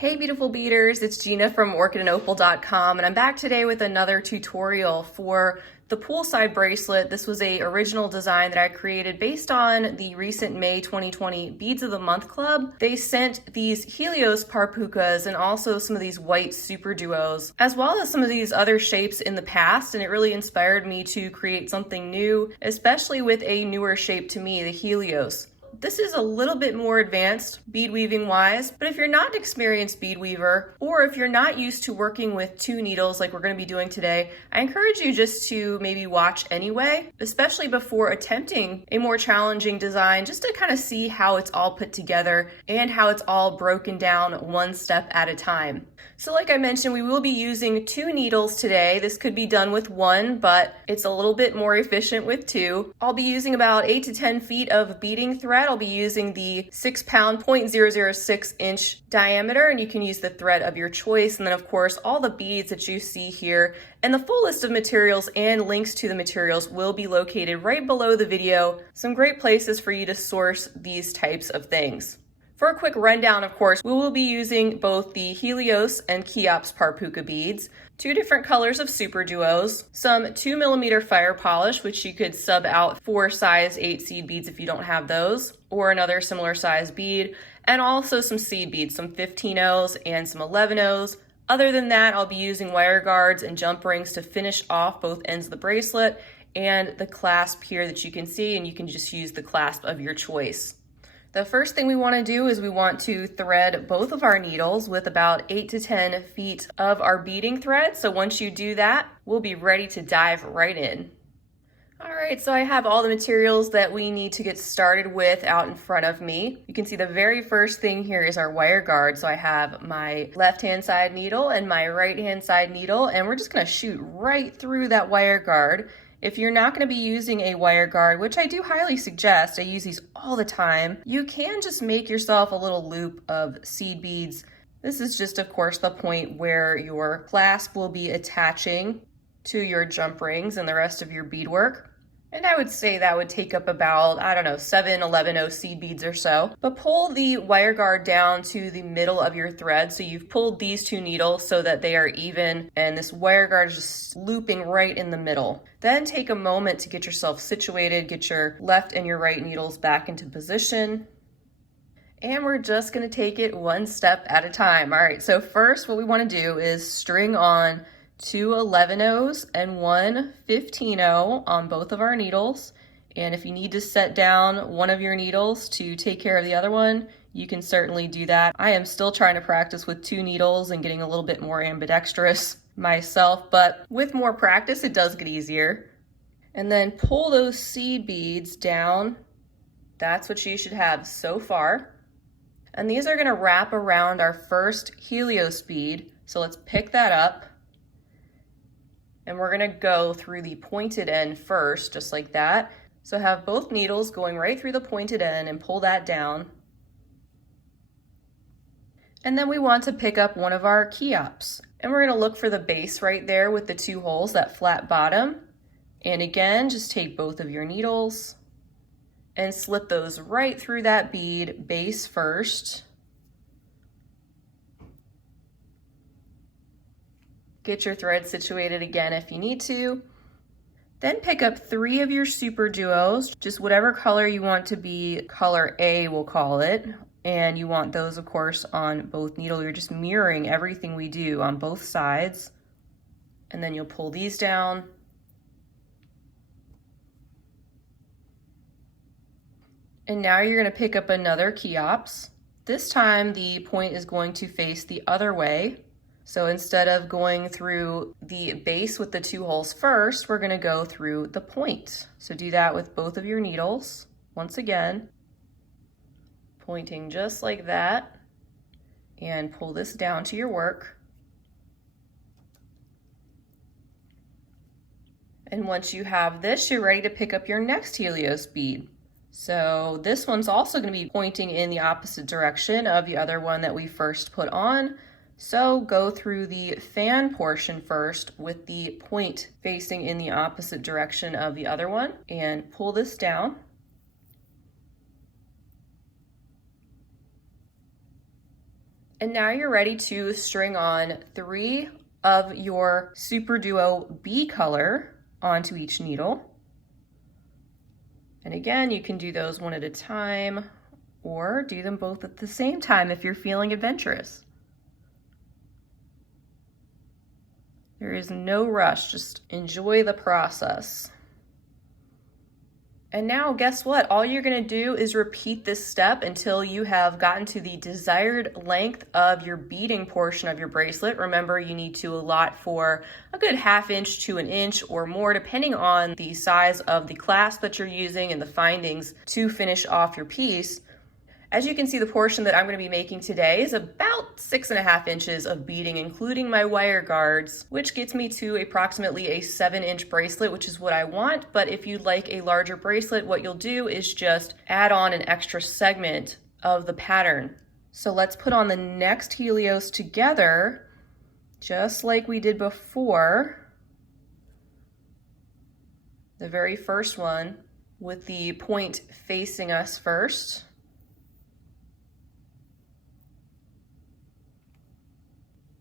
Hey beautiful beaders, it's Gina from ORCHID and I'm back today with another tutorial for the Poolside bracelet. This was a original design that I created based on the recent May 2020 Beads of the Month Club. They sent these Helios Par Pucas and also some of these white SuperDuos, as well as some of these other shapes in the past, and it really inspired me to create something new, especially with a newer shape to me, the Helios. This is a little bit more advanced bead weaving wise, but if you're not an experienced bead weaver, or if you're not used to working with two needles like we're going to be doing today, I encourage you just to maybe watch anyway, especially before attempting a more challenging design, just to kind of see how it's all put together and how it's all broken down one step at a time. So like I mentioned, we will be using two needles today. This could be done with one, but it's a little bit more efficient with two. I'll be using about 8 to 10 feet of beading thread. I'll be using the 6-pound 0.006 inch diameter, and you can use the thread of your choice. And then of course, all the beads that you see here and the full list of materials and links to the materials will be located right below the video. Some great places for you to source these types of things. For a quick rundown, of course, we will be using both the Helios and Kheops Par Puca beads, two different colors of SuperDuos, some 2mm fire polish, which you could sub out for size 8 seed beads if you don't have those, or another similar size bead, and also some seed beads, some 15-0s and some 11-0s. Other than that, I'll be using wire guards and jump rings to finish off both ends of the bracelet and the clasp here that you can see, and you can just use the clasp of your choice. The first thing we want to do is we want to thread both of our needles with about 8 to 10 feet of our beading thread. So once you do that, we'll be ready to dive right in. All right, so I have all the materials that we need to get started with out in front of me. You can see the very first thing here is our wire guard. So I have my left-hand side needle and my right-hand side needle, and we're just going to shoot right through that wire guard. If you're not going to be using a wire guard, which I do highly suggest, I use these all the time, you can just make yourself a little loop of seed beads. This is just, of course, the point where your clasp will be attaching to your jump rings and the rest of your beadwork. And I would say that would take up about, 7, 11-0 seed beads or so. But pull the wire guard down to the middle of your thread. So you've pulled these two needles so that they are even, and this wire guard is just looping right in the middle. Then take a moment to get yourself situated, get your left and your right needles back into position. And we're just gonna take it one step at a time. All right, so first what we wanna do is string on 2 11-0s and 1 15-0 on both of our needles. And if you need to set down one of your needles to take care of the other one, you can certainly do that. I am still trying to practice with 2 needles and getting a little bit more ambidextrous myself, but with more practice, it does get easier. And then pull those seed beads down. That's what you should have so far. And these are gonna wrap around our first Helios bead. So let's pick that up. And we're gonna go through the pointed end first, just like that. So have both needles going right through the pointed end and pull that down. And then we want to pick up one of our Kheops. And we're gonna look for the base right there with the 2 holes, that flat bottom. And again, just take both of your needles and slip those right through that bead, base first. Get your thread situated again if you need to. Then pick up 3 of your SuperDuos, just whatever color you want to be, color A we'll call it. And you want those, of course, on both needles. You're just mirroring everything we do on both sides. And then you'll pull these down. And now you're gonna pick up another Kheops. This time the point is going to face the other way. So instead of going through the base with the 2 holes first, we're gonna go through the point. So do that with both of your needles. Once again, pointing just like that, and pull this down to your work. And once you have this, you're ready to pick up your next Helios bead. So this one's also gonna be pointing in the opposite direction of the other one that we first put on. So go through the fan portion first with the point facing in the opposite direction of the other one and pull this down. And now you're ready to string on 3 of your SuperDuo B color onto each needle. And again, you can do those one at a time or do them both at the same time if you're feeling adventurous. There is no rush, just enjoy the process. And now guess what? All you're gonna do is repeat this step until you have gotten to the desired length of your beading portion of your bracelet. Remember, you need to allot for a good 1/2 inch to 1 inch or more, depending on the size of the clasp that you're using and the findings to finish off your piece. As you can see, the portion that I'm going to be making today is about 6.5 inches of beading, including my wire guards, which gets me to approximately a 7-inch bracelet, which is what I want. But if you'd like a larger bracelet, what you'll do is just add on an extra segment of the pattern. So let's put on the next Helios together, just like we did before. The very first one with the point facing us first.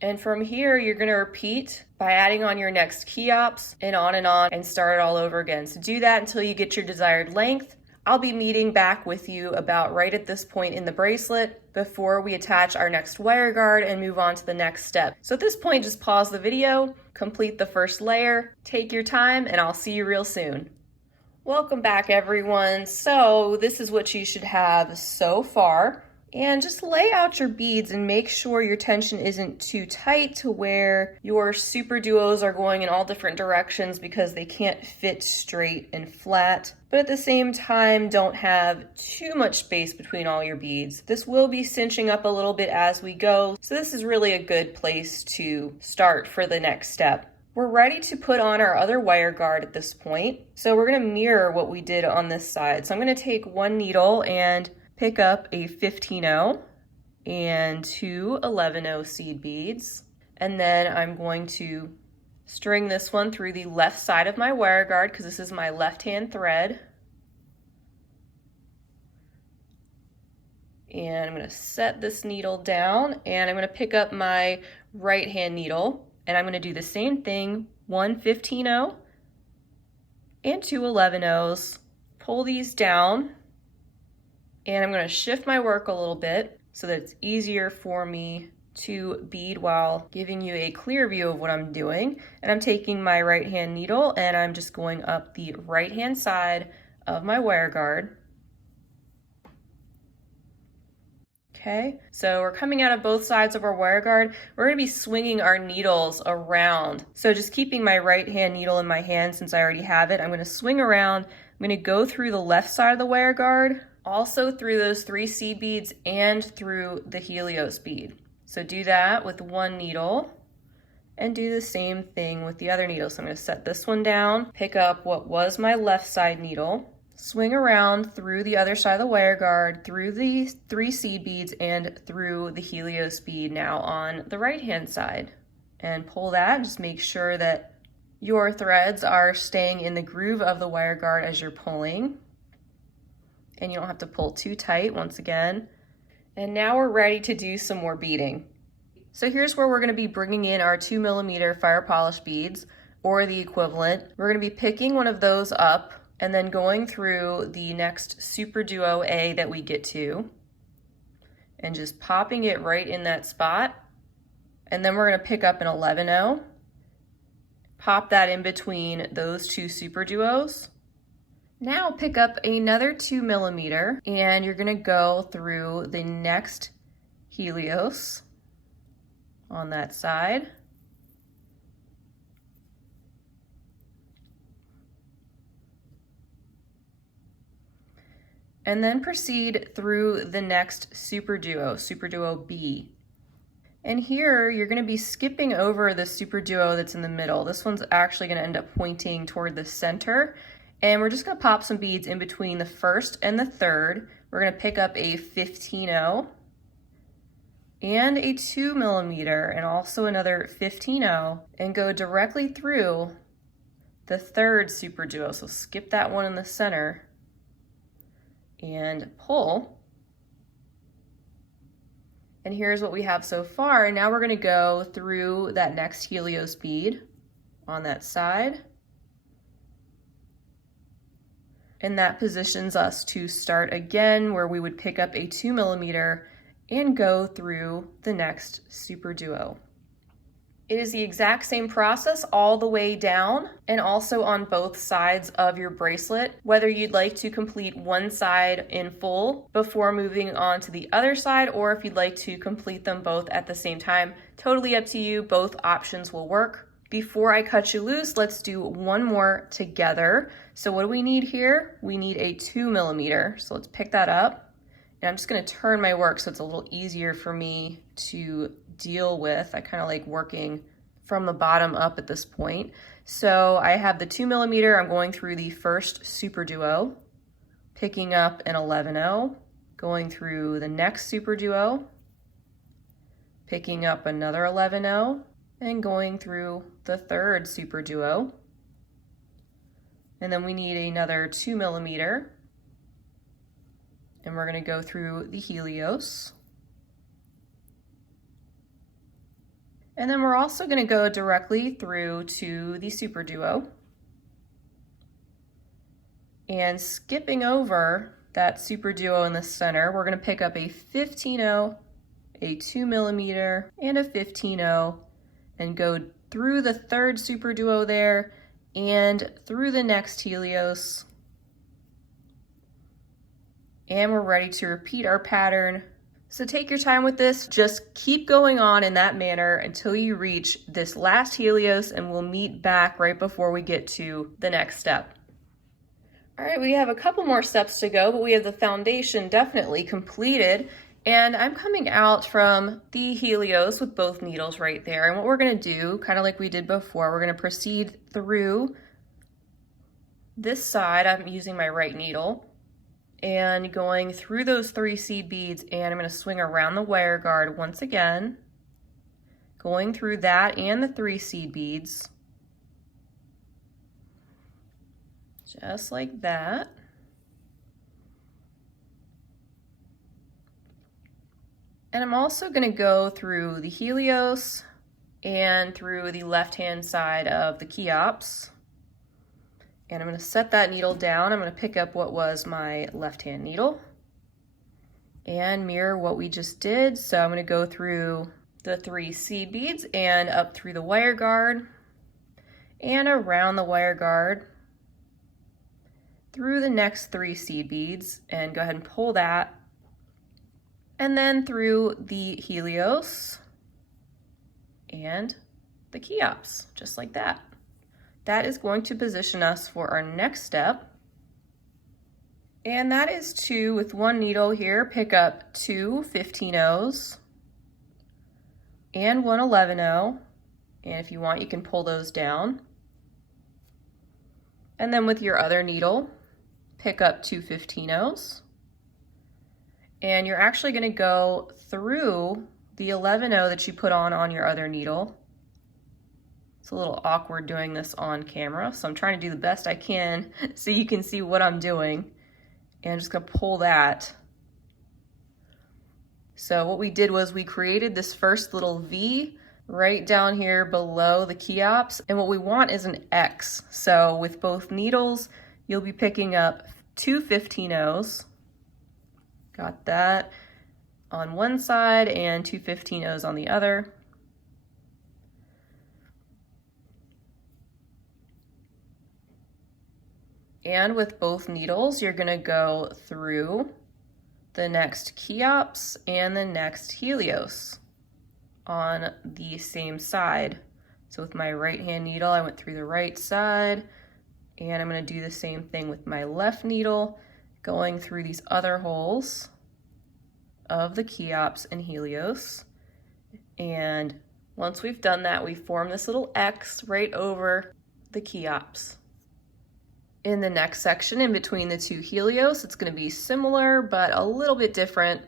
And from here, you're gonna repeat by adding on your next Kheops and on and start it all over again. So do that until you get your desired length. I'll be meeting back with you about right at this point in the bracelet before we attach our next wire guard and move on to the next step. So at this point, just pause the video, complete the first layer, take your time, and I'll see you real soon. Welcome back, everyone. So this is what you should have so far. And just lay out your beads and make sure your tension isn't too tight to where your SuperDuos are going in all different directions because they can't fit straight and flat. But at the same time, don't have too much space between all your beads. This will be cinching up a little bit as we go, so this is really a good place to start for the next step. We're ready to put on our other wire guard at this point. So we're gonna mirror what we did on this side. So I'm gonna take one needle and pick up a 15-0 and 2 11-0 seed beads. And then I'm going to string this one through the left side of my wire guard because this is my left-hand thread. And I'm going to set this needle down and I'm going to pick up my right-hand needle and I'm going to do the same thing, 1 15-0 and 2 11-0s. Pull these down. And I'm going to shift my work a little bit so that it's easier for me to bead while giving you a clear view of what I'm doing. And I'm taking my right hand needle and I'm just going up the right hand side of my wire guard. Okay, so we're coming out of both sides of our wire guard. We're going to be swinging our needles around. So just keeping my right hand needle in my hand since I already have it, I'm going to swing around. I'm going to go through the left side of the wire guard, also through those 3 seed beads and through the Helios bead. So do that with one needle and do the same thing with the other needle. So I'm going to set this one down, pick up what was my left side needle, swing around through the other side of the wire guard, through the 3 seed beads and through the Helios bead now on the right hand side. And pull that, just make sure that your threads are staying in the groove of the wire guard as you're pulling. And you don't have to pull too tight once again. And now we're ready to do some more beading. So here's where we're going to be bringing in our 2mm fire polish beads or the equivalent. We're going to be picking one of those up and then going through the next SuperDuo A that we get to and just popping it right in that spot. And then we're going to pick up an 11-0, pop that in between those 2 SuperDuos. Now pick up another 2mm and you're gonna go through the next Helios on that side. And then proceed through the next SuperDuo B. And here you're gonna be skipping over the SuperDuo that's in the middle. This one's actually gonna end up pointing toward the center. And we're just going to pop some beads in between the first and the third. We're going to pick up a 15-0 and a 2mm and also another 15-0 and go directly through the third SuperDuo. So skip that one in the center and pull. And here's what we have so far. Now we're gonna go through that next Helios bead on that side. And that positions us to start again where we would pick up a 2mm and go through the next SuperDuo. It is the exact same process all the way down and also on both sides of your bracelet, whether you'd like to complete one side in full before moving on to the other side, or if you'd like to complete them both at the same time. Totally up to you, both options will work. Before I cut you loose, let's do one more together. So what do we need here? We need a 2mm, so let's pick that up. And I'm just gonna turn my work so it's a little easier for me to deal with. I kind of like working from the bottom up at this point. So I have the 2mm, I'm going through the first SuperDuo, picking up an 11-0, going through the next SuperDuo, picking up another 11-0, and going through the third SuperDuo. And then we need another 2mm, and we're gonna go through the Helios. And then we're also gonna go directly through to the SuperDuo. And skipping over that SuperDuo in the center, we're gonna pick up a 15-0, a 2mm, and a 15-0, and go through the third SuperDuo there and through the next Helios. And we're ready to repeat our pattern. So take your time with this, just keep going on in that manner until you reach this last Helios, and we'll meet back right before we get to the next step. All right, we have a couple more steps to go, but we have the foundation definitely completed. And I'm coming out from the Helios with both needles right there. And what we're gonna do, kind of like we did before, we're gonna proceed through this side. I'm using my right needle and going through those 3 seed beads, and I'm gonna swing around the wire guard once again, going through that and the 3 seed beads, just like that. And I'm also gonna go through the Helios and through the left-hand side of the Kheops. And I'm gonna set that needle down. I'm gonna pick up what was my left-hand needle and mirror what we just did. So I'm gonna go through the 3 seed beads and up through the wire guard and around the wire guard through the next 3 seed beads, and go ahead and pull that. And then through the Helios and the Kheops, just like that. That is going to position us for our next step. And that is to, with one needle here, pick up 2 15-0s and one 11-0. And if you want, you can pull those down. And then with your other needle, pick up 2 15-0s. And you're actually gonna go through the 11-0 that you put on your other needle. It's a little awkward doing this on camera, so I'm trying to do the best I can so you can see what I'm doing. And I'm just gonna pull that. So what we did was we created this first little V right down here below the Kheops, and what we want is an X. So with both needles, you'll be picking up 2 15-0s. Got that on one side and 2 15-0s on the other. And with both needles, you're gonna go through the next Kheops and the next Helios on the same side. So with my right hand needle, I went through the right side, and I'm gonna do the same thing with my left needle, going through these other holes of the Kheops and Helios. And once we've done that, we form this little X right over the Kheops. In the next section, in between the 2 Helios, it's gonna be similar, but a little bit different.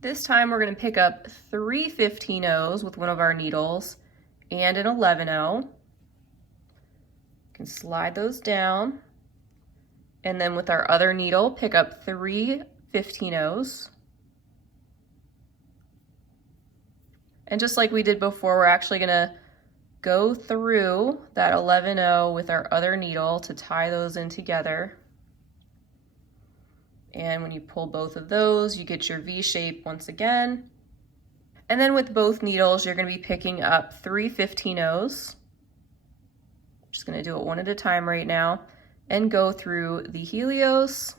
This time we're gonna pick up 3 15-0s with one of our needles and an 11-0. You can slide those down. And then with our other needle, pick up 3 15-0s. And just like we did before, we're actually gonna go through that 11-0 with our other needle to tie those in together. And when you pull both of those, you get your V shape once again. And then with both needles, you're gonna be picking up 3 15-0s. Just gonna do it one at a time right now and go through the Helios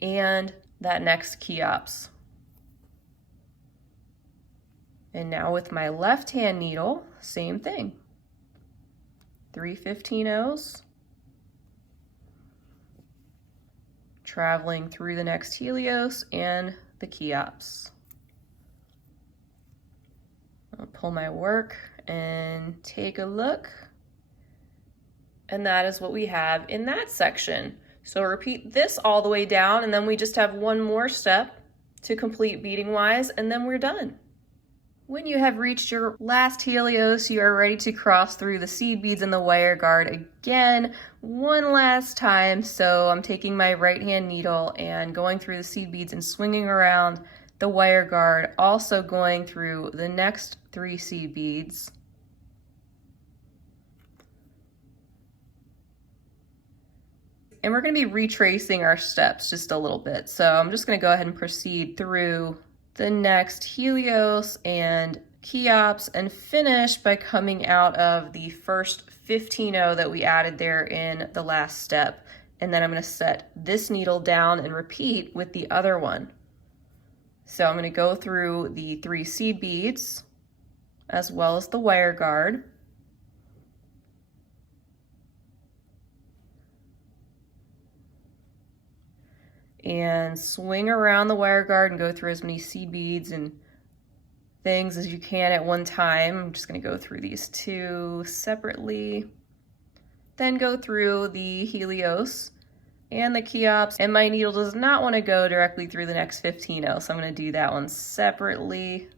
and that next Kheops. And now with my left hand needle, same thing. 3 15-0s. Traveling through the next Helios and the Kheops. I'll pull my work and take a look. And that is what we have in that section. So repeat this all the way down, and then we just have one more step to complete beading wise, and then we're done. When you have reached your last Helios, you are ready to cross through the seed beads and the wire guard again, one last time. So I'm taking my right hand needle and going through the seed beads and swinging around the wire guard, also going through the next 3 seed beads. And we're going to be retracing our steps just a little bit. So I'm just going to go ahead and proceed through the next Helios and Kheops and finish by coming out of the first 15-0 that we added there in the last step. And then I'm going to set this needle down and repeat with the other one. So I'm going to go through the 3 seed beads as well as the wire guard. And swing around the wire guard and go through as many seed beads and things as you can at one time. I'm just going to go through these 2 separately. Then go through the Helios and the Kheops. And my needle does not want to go directly through the next 15-0, so I'm going to do that one separately.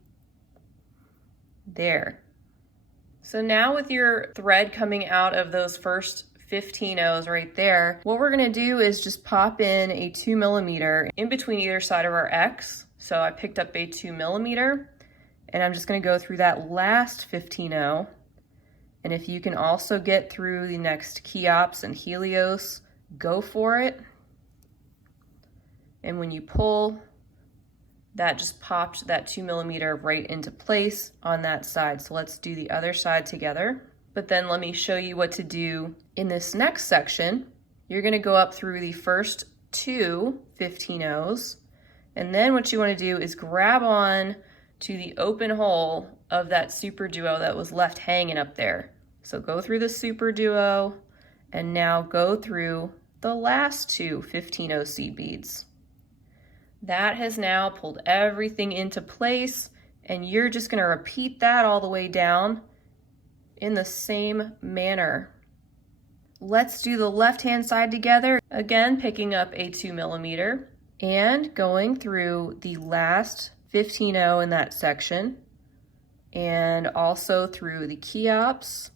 There. So now with your thread coming out of those first 15-0s right there, what we're going to do is just pop in a 2mm in between either side of our X. So I picked up a 2mm, and I'm just going to go through that last 15-0. And if you can also get through the next Kheops and Helios, go for it. And when you pull, that just popped that 2mm right into place on that side. So let's do the other side together. But then let me show you what to do in this next section. You're going to go up through the first 2 15-0s, and then what you want to do is grab on to the open hole of that SuperDuo that was left hanging up there. So go through the SuperDuo and now go through the last 2 15-0 seed beads. That has now pulled everything into place, and you're just going to repeat that all the way down in the same manner. Let's do the left hand side together. Again, picking up a 2mm and going through the last 15-0 in that section, and also through the Kheops,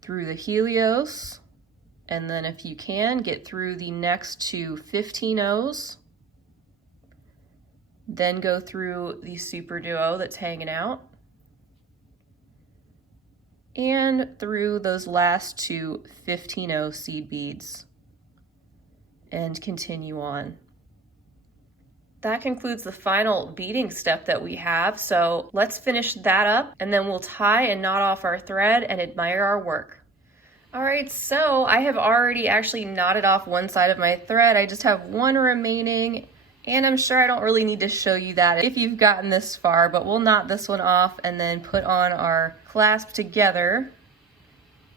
through the Helios, and then if you can, get through the next 2 15-0s, then go through the SuperDuo that's hanging out, and through those last 2 15-0 seed beads, and continue on. That concludes the final beading step that we have, so let's finish that up, and then we'll tie and knot off our thread and admire our work. All right, so I have already actually knotted off one side of my thread. I just have one remaining, and I'm sure I don't really need to show you that if you've gotten this far, but we'll knot this one off and then put on our clasp together.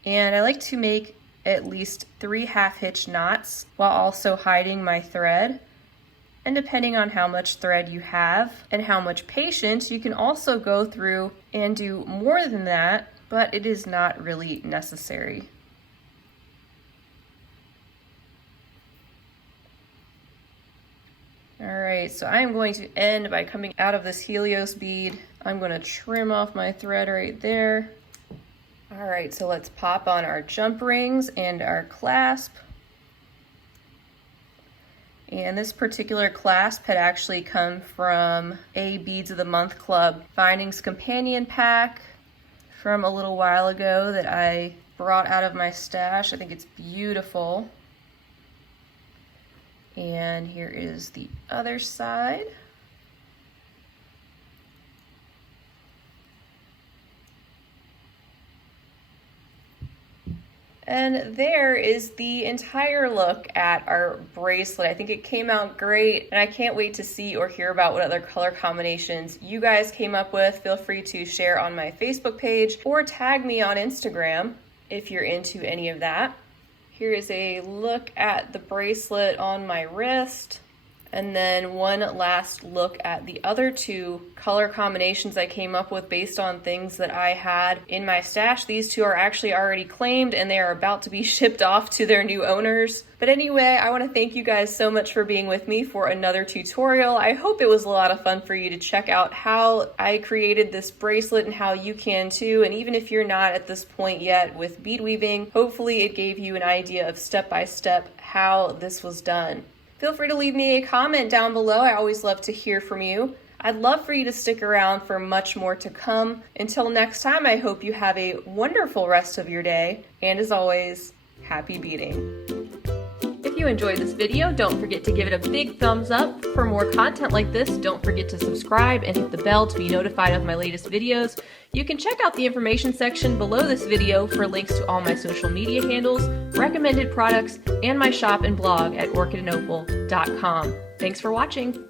And I like to make at least 3 half-hitch knots while also hiding my thread. And depending on how much thread you have and how much patience, you can also go through and do more than that, but it is not really necessary. All right, so I am going to end by coming out of this Helios bead. I'm going to trim off my thread right there. All right, so let's pop on our jump rings and our clasp. And this particular clasp had actually come from a Beads of the Month Club Findings Companion Pack from a little while ago that I brought out of my stash. I think it's beautiful. And here is the other side. And there is the entire look at our bracelet. I think it came out great, and I can't wait to see or hear about what other color combinations you guys came up with. Feel free to share on my Facebook page or tag me on Instagram if you're into any of that. Here is a look at the bracelet on my wrist. And then one last look at the other two color combinations I came up with based on things that I had in my stash. These two are actually already claimed and they are about to be shipped off to their new owners. But anyway, I want to thank you guys so much for being with me for another tutorial. I hope it was a lot of fun for you to check out how I created this bracelet and how you can too. And even if you're not at this point yet with bead weaving, hopefully it gave you an idea of step-by-step how this was done. Feel free to leave me a comment down below. I always love to hear from you. I'd love for you to stick around for much more to come. Until next time, I hope you have a wonderful rest of your day. And as always, happy beading. If you enjoyed this video, don't forget to give it a big thumbs up. For more content like this, don't forget to subscribe and hit the bell to be notified of my latest videos. You can check out the information section below this video for links to all my social media handles, recommended products, and my shop and blog at orchidandopal.com. Thanks for watching.